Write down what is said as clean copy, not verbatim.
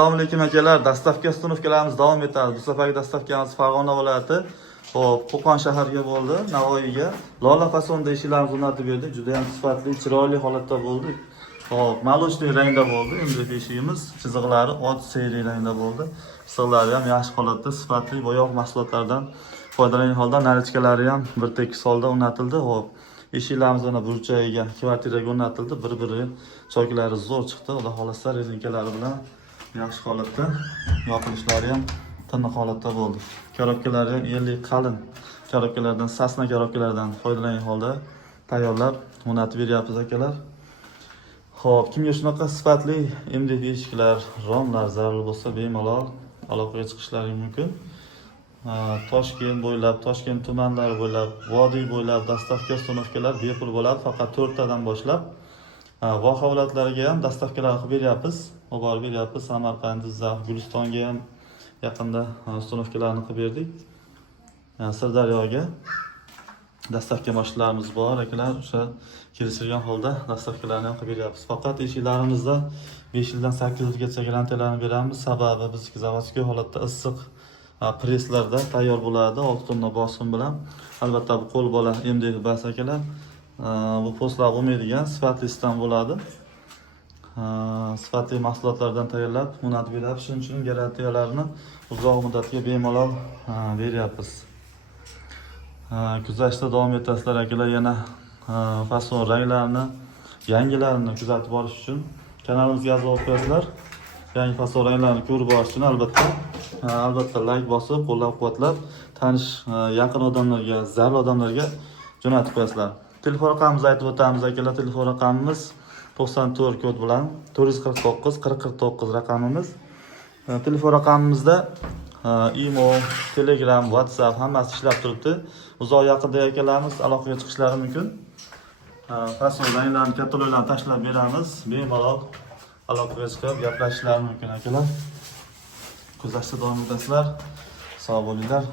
Assalomu alaykum akalar, dastavka ustanovkalarimiz davom etadi. Bu safargi dastavkamiz Farg'ona viloyati, hop, Qo'qon shahariga bo'ldi, Navoiyga. Lola fasonda ishlarimizni o'rnatib berdik. Juda ham sifatli, chiroyli holatda bo'ldi. Hop, malochniy rangda bo'ldi. Endi eshigimiz chiziqlari ot seriy rangda bo'ldi. Pisig'lari ham yaxshi holatda, sifatli bo'yoq mahsulotlardan foydalangan holda narichkalari ham bir tekis holda o'rnatildi. Hop, eshiklarimiz mana burchagiga, kvartiraga o'rnatildi. Bir-biri choklari zo'r chiqdi. Xudo xolasa rezinkalari bilan yaxshi holatda, yopilishlari ham tiniq holatda bo'ldi. Korobkalari ham elli qalin korobkalardan, sasna korobkalardan foydalangan holda tayyorlab o'rnatib beryapmiz akalar. Xo'p, kimga shunaqa sifatli MDF eshiklar, romlar zarur bo'lsa, bemalol aloqaga chiqishlari mumkin. Toshkent bo'ylab, Toshkent tumanlari bo'ylab, vodiy bo'ylab dastavka ustanovkalar bepul bo'ladi, faqat 4 tadan boshlab. Voha viloyatlariga ham dastavkalar qilib beryapmiz. Olib beryapmiz. Samarqand, Jizzax, Gulistonga ham yaqinda ustanovkalarni qilib berdik. Sirdaryoga dastavka mashinlarimiz bor akalar, o'sha kelishilgan holda dastavkalarni ham qilib beryapmiz. Faqat eshiklarimizda 5 yildan 8 yilgacha garantiyalarni beramiz. Sababi bizga zavodskiy holatda issiq preslarda tayyor bo'ladi, 6 tonna bosim bilan. Albatta bu qo'l bola MDF bas akalar. Bu postlar bo'lmaydigan sifatlisidan bo'ladi. Sifatli mahsulotlardan tayyorlab o'rnatib beramiz. Shuning uchun garantiyalarini uzoq muddatga bemalol beryapmiz. Kuzatishda davom etasizlar akalar. Yana fason ranglarni, yangilarini kuzatib borish uchun kanalimizga yozib qo'yasizlar. Yangi fason ranglarni ko'rib borish uchun albatta like bosib, qo'llab-quvvatlab, tanish yaqin odamlarga, zarur odamlarga jo'natib qo'yasizlar. Telefon raqamimizni aytib o'tamiz akalar. Telefon raqamimiz 94 kod bilan 449 4049 raqamimiz. Telefon raqamimizda imo, Telegram, WhatsApp hammasi ishlab turibdi. Uzoq yaqinda akalarimiz aloqaga chiqishlari mumkin. Fason ranglarni, kataloglarni tashlab beramiz. Bemalol aloqaga chiqib gaplashishlari mumkin akalar. Kuzatishda davom etasizlar. Sog' bo'linglar.